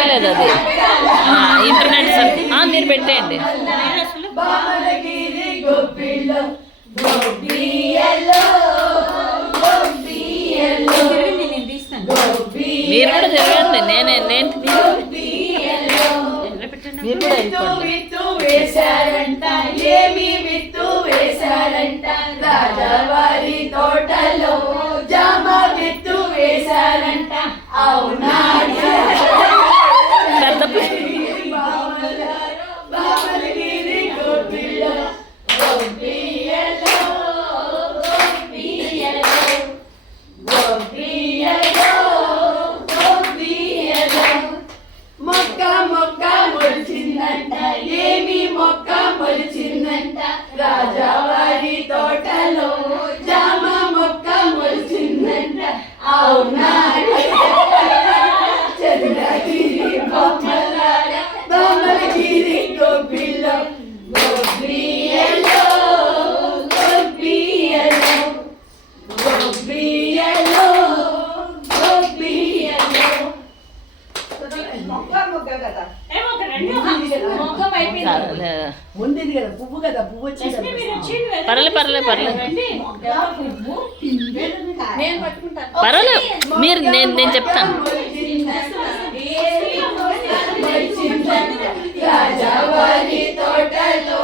పెట్టలేదు అది ఇంటర్నెట్ మీరు పెట్టేయండి. మీరు కూడా తిరగండి. నేను విత్తు వేశారంట, ఏమి విత్తు వేశారంట, రాజావారి తోటలో జామ విత్తు వేశారంట. అవునా బామలగిరి గోపిల్లో గోపియలో గోపియలో గోపియలో గోపియలో మొక్క మొక్క మొలిచిందంట, ఏమి మొక్క మొలిచిందంట, రాజావారి తోటలో జామ మొక్క మొలిచిందంట. అవునా చంద్రగిరి బామలగిరి గోపిల్లో గోపియలో గోపియలో గోపియలో గోపియలో. ముందు కదా పువ్వు కదా, పువ్వు వచ్చింది. పర్వాలేదు మీరు నేను చెప్తాను. రాజావారి తోటలో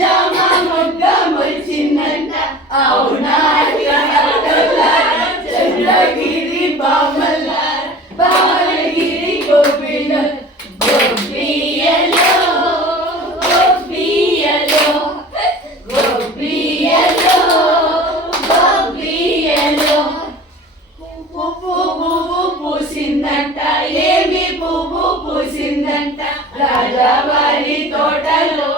జామ మొగ్గ మొలిచిందంట. అవునా చంద్రగిరి బామలగిరి గోపిలో గోపియలో గోపియలో గోపియలో గోపియలో. పువ్వు పూసిందంట, ఏమి పువ్వు పూసిందంట, రాజావారి తోటలో